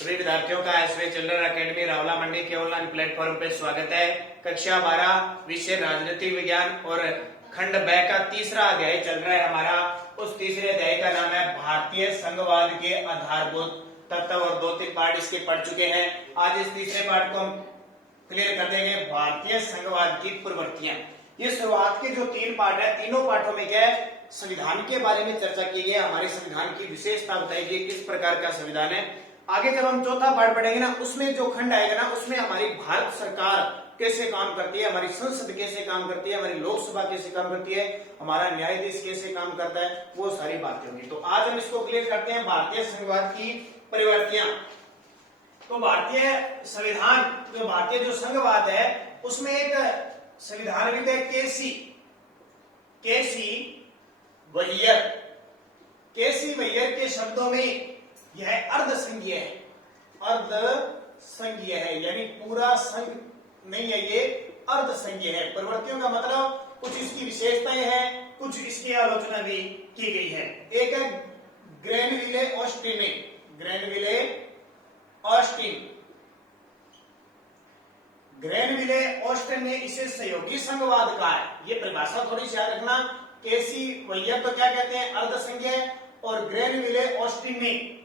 सभी विद्यार्थियों का एसवे चिल्ड्रन अकेडमी रावला मंडी के ऑनलाइन प्लेटफॉर्म पे स्वागत है। कक्षा 12 विषय राजनीतिक विज्ञान और खंड ब का तीसरा अध्याय चल रहा है हमारा। उस तीसरे अध्याय का नाम है भारतीय संघवाद के आधारभूत तत्व और 2-3 पार्ट इसके पढ़ चुके हैं। आज इस तीसरे पार्ट को हम क्लियर कर देंगे, भारतीय संघवाद की प्रवृत्तियां। ये शुरुआत के जो 3 पार्ट है, तीनों पार्टों में क्या है, संविधान के बारे में चर्चा की गई है, हमारे संविधान की विशेषता बताई गई, किस प्रकार का संविधान है। आगे जब हम चौथा पार्ट पढ़ेंगे ना, उसमें जो खंड आएगा ना, उसमें हमारी भारत सरकार कैसे काम करती है, हमारी संसद कैसे काम करती है, हमारी लोकसभा कैसे काम करती है, हमारा न्यायाधीश कैसे काम करता है, वो सारी बातें होंगी। तो आज हम इसको क्लियर करते हैं, भारतीय संघवाद की प्रवृत्तियां। तो भारतीय संविधान, जो भारतीय जो संघवाद है, उसमें एक संविधानविद है केसी वैयर के शब्दों में यह अर्धसंघीय है, यानी पूरा संघ नहीं है, ये अर्धसंघीय है। प्रवृत्तियों का मतलब कुछ इसकी विशेषताएं हैं, कुछ इसकी आलोचना भी की गई है। एक है ग्रेनविले ऑस्टिन ने इसे सहयोगी संघवाद कहा है। ये परिभाषा थोड़ी सी याद रखना। केसी वैयर तो क्या कहते हैं, अर्धसंघीय, और ग्रेनविले ऑस्टिन ने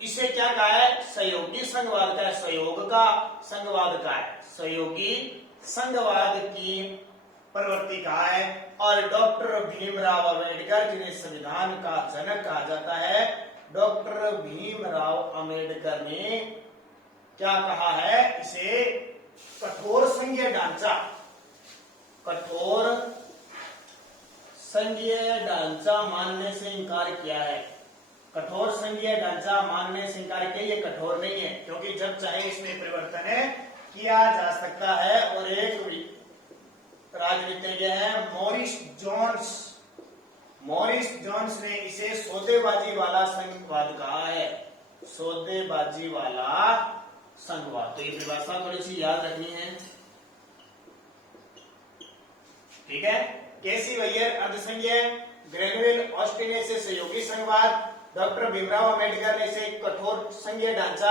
इसे क्या कहा है, सहयोगी संघवाद का, सहयोग का संघवाद का है, सहयोगी संघवाद की प्रवृत्ति कहा है। और डॉक्टर भीमराव अम्बेडकर, जिन्हें संविधान का जनक कहा जाता है, डॉक्टर भीमराव अम्बेडकर ने क्या कहा है, इसे कठोर संघीय ढांचा मानने से इंकार किया है। कठोर संघीय ढांचा मानने से इंकार किया, ये कठोर नहीं है, क्योंकि जब चाहे इसमें परिवर्तन किया जा सकता है। और एक राजनीतिज्ञ है मॉरिस जोन्स ने इसे सौदेबाजी वाला संघवाद कहा है, सौदेबाजी वाला संघवाद। तो ये परिभाषा थोड़ी सी याद रखनी है, ठीक है। केसी वैयर अर्धसंघीय, ग्रेनविल ऑस्टिन ने इसे सहयोगी संघवाद, डॉक्टर भीमराव अम्बेडकर ने इसे कठोर संघीय ढांचा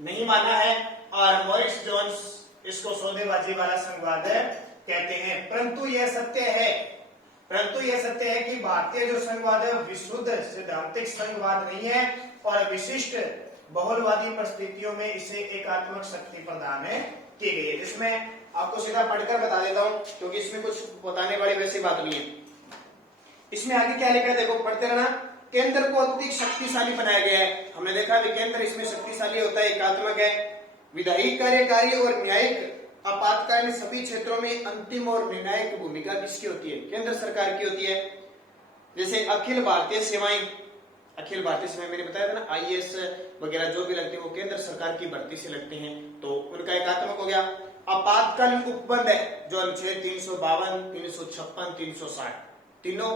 नहीं माना है, और मॉरिस जोन्स इसको सौदेबाजी वाला संघवाद कहते हैं। परंतु यह सत्य है कि भारतीय जो संघवाद है विशुद्ध सिद्धांतिक संघवाद नहीं है, और विशिष्ट बहुलवादी परिस्थितियों में इसे एकात्मक शक्ति प्रदान की गई है। जिसमें आपको सीधा पढ़कर बता देता हूं, क्योंकि इसमें कुछ बताने वाली वैसी बात नहीं है। इसमें आगे क्या लिखा है, देखो पढ़ते रहना। केंद्र को अत्यधिक शक्तिशाली बनाया गया है। हमने देखा भी केंद्र इसमें शक्तिशाली होता है, एकात्मक है। विधायी, कार्यकारी और न्यायिक आपातकालीन सभी क्षेत्रों में अंतिम और निर्णायक भूमिका किसकी होती है, केंद्र सरकार की होती है। जैसे अखिल भारतीय सेवाएं मैंने बताया था ना, आईएएस वगैरह जो भी लगते हैं वो केंद्र सरकार की भर्ती से लगते हैं, तो उनका एकात्मक हो गया। आपातकालीन उपबंध है, जो अनुच्छेद 352, 356, 360, तीनों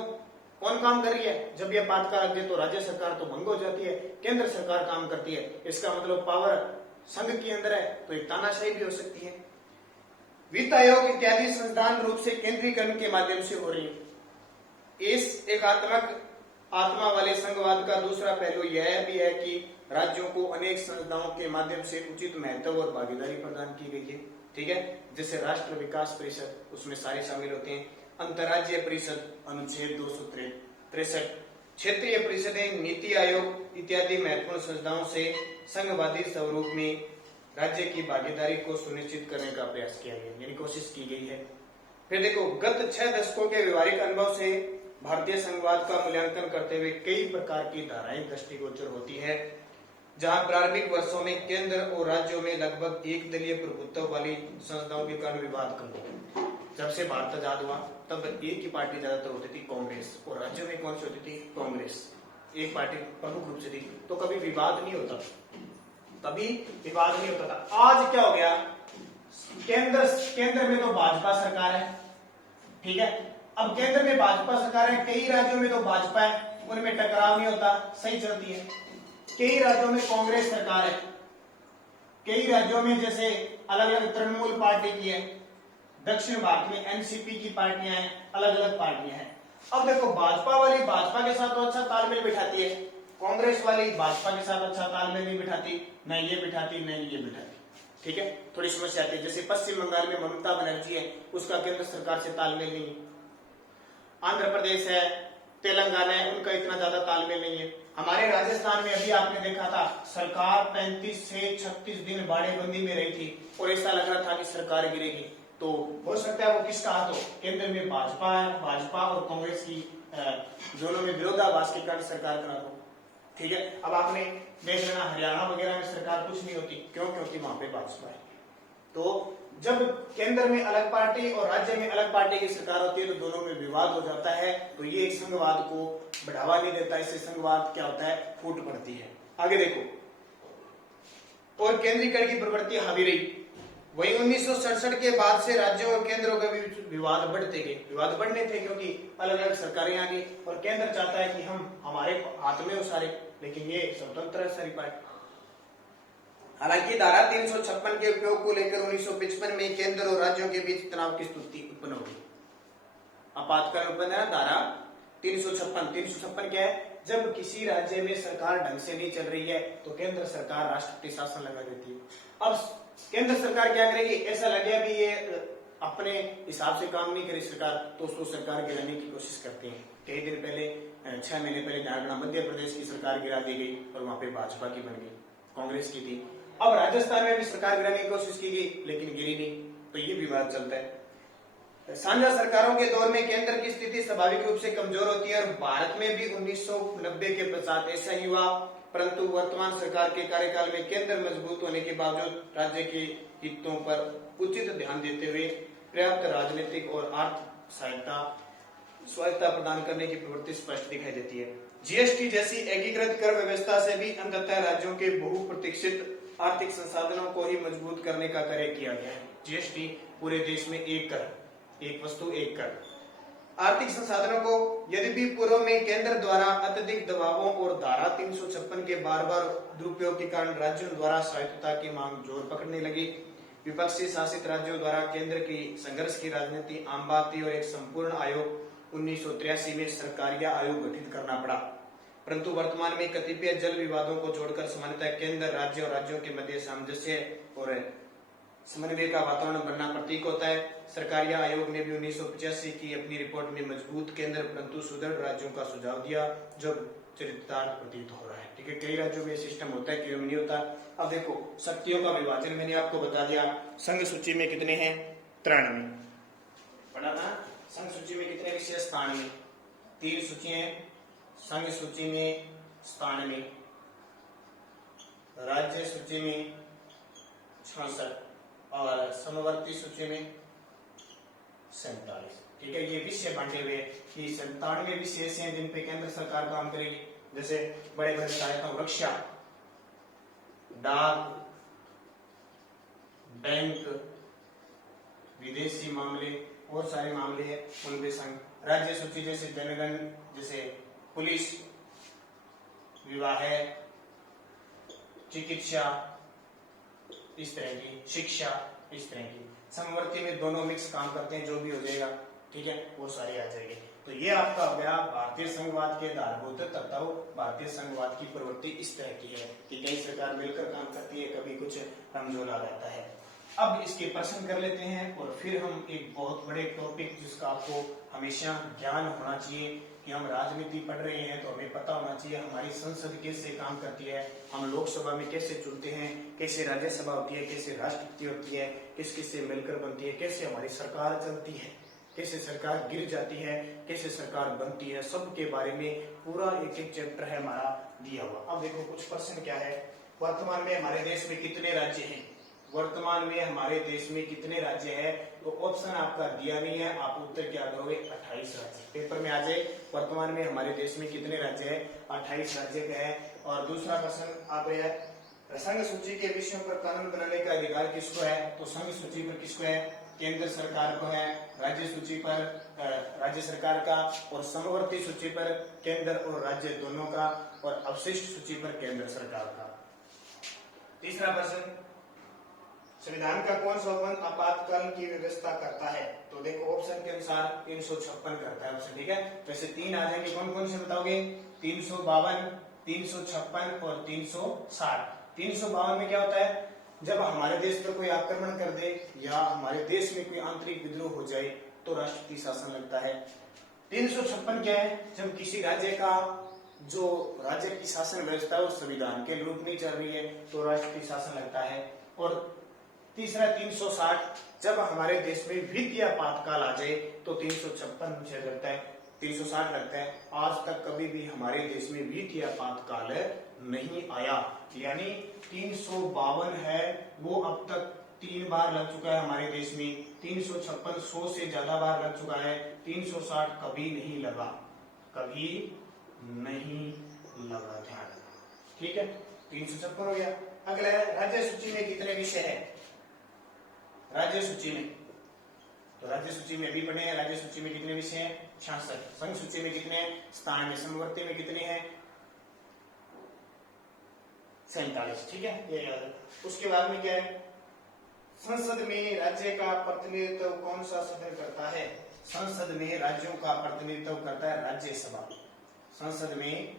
कौन काम कर रही है। जब ये आपातकाल लगे तो राज्य सरकार तो भंग हो जाती है, केंद्र सरकार काम करती है। इसका मतलब पावर संघ के अंदर है, तो एक तानाशाही भी हो सकती है। वित्त आयोग इत्यादि संस्थान रूप से केंद्रीकरण के माध्यम से हो रही है। इस एकात्मक आत्मा वाले संघवाद का दूसरा पहलू यह भी है कि राज्यों को अनेक संस्थाओं के माध्यम से उचित महत्व और भागीदारी प्रदान की गई है, ठीक है। जैसे राष्ट्र विकास परिषद, उसमें सारे शामिल होते हैं। अंतर्राज्यीय परिषद, अनुच्छेद 263, क्षेत्रीय परिषदें, नीति आयोग इत्यादि महत्वपूर्ण संस्थाओं से संघवादी स्वरूप में राज्य की भागीदारी को सुनिश्चित करने का प्रयास किया गया, यानी कोशिश की गई है। फिर देखो, गत 6 दशकों के व्यवहारिक अनुभव से भारतीय संघवाद का मूल्यांकन करते हुए कई प्रकार की धाराएं दृष्टिगोचर होती है। जहां प्रारंभिक वर्षों में केंद्र और राज्यों में लगभग एक दलीय प्रभुत्व वाली संस्थाओं के कारण विवाद कम हो। जब से भारत आजाद हुआ तब एक ही पार्टी ज्यादातर होती थी, कांग्रेस, और राज्यों में कौन सी होती थी, कांग्रेस, एक पार्टी प्रमुख रूप से थी, तो कभी विवाद नहीं होता था। आज क्या हो गया, केंद्र में तो भाजपा सरकार है, ठीक है। अब केंद्र में भाजपा सरकार है, कई राज्यों में तो भाजपा है, उनमें टकराव नहीं होता, सही चलती है। कई राज्यों में कांग्रेस सरकार है, कई राज्यों में जैसे अलग अलग तृणमूल पार्टी की है, दक्षिण भारत में एनसीपी की पार्टियां हैं, अलग अलग पार्टियां हैं। अब देखो, भाजपा वाली भाजपा के साथ तो अच्छा तालमेल बिठाती है, कांग्रेस वाली भाजपा के साथ अच्छा तालमेल नहीं बिठाती, न ये बिठाती न ये बिठाती। ठीक है, थोड़ी समस्या आती है। जैसे पश्चिम बंगाल में ममता बनर्जी है, उसका केंद्र सरकार से तालमेल नहीं है। आंध्र प्रदेश है, तेलंगाना है, उनका इतना ज्यादा तालमेल नहीं है। हमारे राजस्थान में अभी आपने देखा था, सरकार 35 से 36 दिन बाड़ेबंदी में रही थी और ऐसा लग रहा था कि सरकार गिरेगी। तो हो सकता है वो किसका हाथ हो, केंद्र में भाजपा है, भाजपा और कांग्रेस की दोनों में विरोधाभास के कारण सरकार का हो। ठीक है, अब आपने देख लेना हरियाणा वगैरह में सरकार कुछ नहीं होती, क्यों? क्योंकि वहां पे भाजपा है। तो जब केंद्र में अलग पार्टी और राज्य में अलग पार्टी की सरकार होती है तो दोनों में विवाद हो जाता है। तो ये एक संघवाद को बढ़ावा नहीं देता, इससे संघवाद क्या होता है, फूट पड़ती है। आगे देखो, और केंद्रीकरण की प्रवृत्ति हावी रही। वही 1967 के बाद से राज्यों और केंद्रों के बीच विवाद बढ़ते गए। विवाद बढ़ने थे क्योंकि अलग अलग सरकारें आ गई और केंद्र चाहता है कि हम हमारे हाथ में उसारे, लेकिन ये स्वतंत्र है सारी पार्टी। हालांकि धारा 356 के उपयोग को लेकर 1955 में केंद्र और राज्यों के बीच तनाव की स्थिति उत्पन्न हो गई। आपातकालीन उत्पन्न है धारा 356 क्या है, जब किसी राज्य में सरकार ढंग से नहीं चल रही है तो केंद्र सरकार राष्ट्रपति शासन लगा देती है। अब केंद्र सरकार क्या करेगी, ऐसा लगे भी ये अपने हिसाब से काम नहीं करी सरकार, तो उसको सरकार गिराने की कोशिश करते हैं। कई दिन पहले 6 महीने पहले झारखंड मध्य प्रदेश की सरकार गिरा दी गई और वहां पे भाजपा की बन गई, कांग्रेस की थी। अब राजस्थान में भी सरकार गिराने की कोशिश की गई लेकिन गिरी नहीं, तो ये विवाद चलता है। साझा सरकारों के दौर में केंद्र की स्थिति स्वाभाविक रूप से कमजोर होती है और भारत में भी 1990 के पश्चात ऐसा ही हुआ। परंतु वर्तमान सरकार के कार्यकाल में केंद्र मजबूत होने के बावजूद राज्य के हितों पर उचित ध्यान देते हुए पर्याप्त राजनीतिक और आर्थिक स्वायत्ता प्रदान करने की प्रवृत्ति स्पष्ट दिखाई देती है। जीएसटी जैसी एकीकृत कर व्यवस्था से भी अंततः राज्यों के बहुप्रतीक्षित आर्थिक संसाधनों को ही मजबूत करने का कार्य किया गया है। जीएसटी पूरे देश में एक कर, एक वस्तु एक कर। आर्थिक संसाधनों को यद्यपि पूर्व में केंद्र द्वारा अत्यधिक दबावों और धारा 356 के बार बार दुरुपयोग के कारण राज्यों द्वारा स्वायत्तता की मांग जोर पकड़ने लगी। विपक्षी शासित राज्यों द्वारा केंद्र की संघर्ष की राजनीति आम बात थी और एक संपूर्ण आयोग 1983 में सरकारिया आयोग गठित करना पड़ा। परंतु वर्तमान में कतिपय जल विवादों को छोड़कर सामान्यतः केंद्र, राज्य और राज्यों के मध्य सामंजस्य और समन्वय का वातावरण बनना प्रतीक होता है। सरकारिया आयोग ने भी 1985 की अपनी रिपोर्ट में मजबूत केंद्र परंतु सुदृढ़ राज्यों का सुझाव दिया, जो चरितार्थ प्रतीत हो रहा है। ठीक है, कई राज्यों में सिस्टम होता है, कई में नहीं होता। अब देखो, शक्तियों का विभाजन मैंने आपको बता दिया। संघ सूची में कितने हैं, 93 पढ़ा था। संघ सूची में कितने विशेष 93, 3 सूची है। संघ सूची में 97, राज्य सूची में 66 और समवर्ती सूची में 47। ठीक है, ये विषय बांटे हुए कि 97 विषय ऐसे हैं जिन पे केंद्र सरकार काम करेगी। जैसे बड़े बड़े सहायता, रक्षा, डाक, बैंक, विदेशी मामले और सारे मामले हैं उनपे संघ। राज्य सूची जैसे जनगण, जैसे पुलिस, विवाह, चिकित्सा, इस तरह की शिक्षा, इस तरह की। समवर्ती में दोनों मिक्स काम करते हैं, जो भी हो जाएगा, ठीक है, वो सारी आ जाएगी। तो ये आपका हो गया भारतीय संघवाद के आधारभूत तत्व। भारतीय संघवाद की प्रवृत्ति इस तरह की है कि कई सरकार मिलकर काम करती है, कभी कुछ रमझोला रहता है। अब इसके प्रश्न कर लेते हैं और फिर हम एक बहुत बड़े टॉपिक जिसका आपको हमेशा ज्ञान होना चाहिए कि हम राजनीति पढ़ रहे हैं तो हमें पता होना चाहिए हमारी संसद कैसे काम करती है, हम लोकसभा में कैसे चुनते हैं, कैसे राज्यसभा होती है, कैसे राष्ट्रपति होती है, किस किस से मिलकर बनती है, कैसे हमारी सरकार चलती है, कैसे सरकार गिर जाती है, कैसे सरकार बनती है, सब के बारे में पूरा एक एक चैप्टर है हमारा दिया हुआ। अब देखो कुछ प्रश्न क्या है, वर्तमान में हमारे देश में कितने राज्य हैं, वर्तमान में हमारे देश में कितने राज्य है, तो ऑप्शन आपका दिया नहीं है, आप उत्तर क्या करोगे, 28 राज्य। पेपर में आ जाए वर्तमान में हमारे देश में कितने राज्य है, 28 राज्य का है। और दूसरा प्रश्न आप है, संघ सूची के विषयों पर कानून बनाने का अधिकार किसको है, तो संघ सूची पर किसको है, केंद्र सरकार को है, राज्य सूची पर राज्य सरकार का, और समवर्ती सूची पर केंद्र और राज्य दोनों का, और अवशिष्ट सूची पर केंद्र सरकार का। तीसरा प्रश्न, संविधान का कौन सा भवन आपातकाल की व्यवस्था करता है, तो देखो ऑप्शन के अनुसार 356 करता है ऑप्शन। ठीक है, वैसे 3 आ जाएंगे, कौन कौन से बताओगे, 352, 356 और 360। 352 में क्या होता है, जब हमारे देश पर कोई आक्रमण कर दे या हमारे देश में कोई आंतरिक विद्रोह हो जाए तो राष्ट्रपति शासन लगता है। 356 क्या है, जब किसी राज्य का जो राज्य की शासन व्यवस्था है वो संविधान के अनुरूप नहीं चल रही है तो राष्ट्रपति शासन लगता है। और तीसरा 360, जब हमारे देश में वित्तीय आपातकाल आ जाए तो 356 अनुच्छेद लगता है, 360 लगता है। आज तक कभी भी हमारे देश में वित्तीय आपातकाल नहीं आया, यानी 352 है वो अब तक 3 बार लग चुका है हमारे देश में। 356 100 से ज्यादा बार लग चुका है। 360 कभी नहीं लगा, कभी नहीं लगा, ध्यान। ठीक है, 356 हो गया। अगला है राज्य सूची में कितने विषय है। राज्य सूची में, तो राज्य सूची में अभी पढ़े हैं, राज्य सूची में कितने विषय हैं, 66। संघ सूची में कितने हैं, स्थान में, समवर्ती में कितने हैं, 47। ठीक है, ये याद है। उसके बाद में क्या है, संसद में राज्य का प्रतिनिधित्व कौन सा सदन करता है। संसद में राज्यों का प्रतिनिधित्व करता है राज्यसभा। संसद में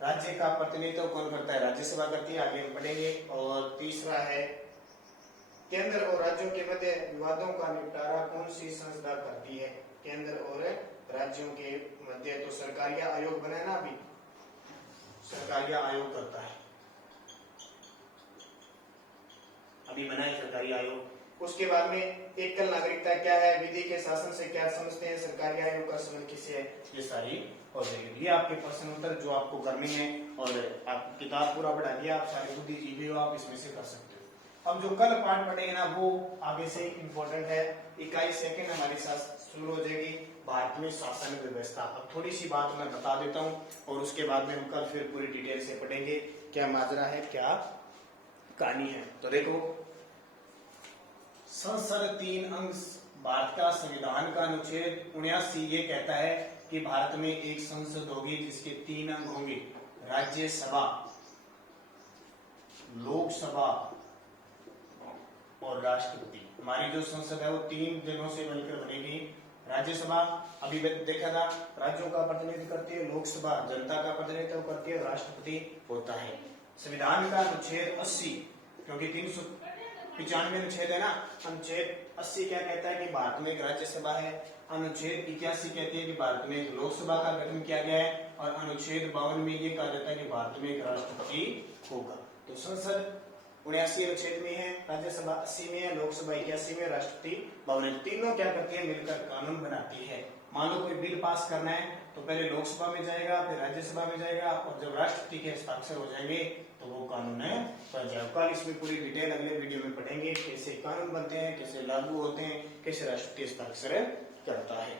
राज्य का प्रतिनिधित्व कौन करता है, राज्यसभा करती है, आगे हम पढ़ेंगे। और तीसरा है, केंद्र और राज्यों के मध्य विवादों का निपटारा कौन सी संस्था करती है। केंद्र और राज्यों के मध्य तो सरकारिया आयोग बना है ना, अभी सरकारिया आयोग करता है, अभी बना है सरकारी आयोग। उसके बाद में एकल नागरिकता क्या है, विधि के शासन से क्या समझते हैं, सरकारी आयोग का संबंध किससे है, ये सारी हो जाएगी। ये आपके प्रश्न उत्तर जो आपको करनी है, और आप किताब पूरा बढ़ा दिया, आप सारी बुद्धिजीवी हो, आप इसमें से कर सकते हो। अब जो कल पाठ पढ़ेंगे ना वो आगे से इम्पोर्टेंट है। इकाई सेकंड हमारे साथ शुरू हो जाएगी, भारत में शासन व्यवस्था। अब थोड़ी सी बात मैं बता देता हूँ और उसके बाद में हम कल फिर पूरी डिटेल से पढ़ेंगे क्या माजरा है, क्या कहानी है। तो देखो, संसद 3 अंग, भारत का संविधान का अनुच्छेद 79 ये कहता है कि भारत में एक संसद होगी जिसके 3 अंग होंगे, राज्यसभा, लोकसभा और राष्ट्रपति। हमारी जो संसद है वो 3 जनों से मिलकर बनेगी। राज्यसभा अभी देखा था, राज्यों का प्रतिनिधित्व करती है, लोकसभा जनता का प्रतिनिधित्व करती है, राष्ट्रपति होता है। संविधान का अनुच्छेद 80, क्योंकि 395 अनुच्छेद है ना, अनुच्छेद 80 क्या कहता है कि भारत में एक राज्यसभा है। अनुच्छेद 81 कहती है कि भारत में एक लोकसभा का गठन किया गया है, और अनुच्छेद 52 में ये कहा जाता है कि भारत में एक राष्ट्रपति होगा। तो संसद 79 अनुच्छेद में है, राज्यसभा 80 में है, लोकसभा 81 में, राष्ट्रपति 52। तीनों क्या करती है, मिलकर कानून बनाती है। मान लो कोई बिल पास करना है तो पहले लोकसभा में जाएगा, फिर राज्यसभा में जाएगा, और जब राष्ट्रपति के हस्ताक्षर हो जाएंगे तो वो कानून बन जाएगा। कल इसमें पूरी डिटेल अगले वीडियो में पढ़ेंगे, कैसे कानून बनते हैं, कैसे लागू होते हैं, कैसे राष्ट्रपति हस्ताक्षर करता है।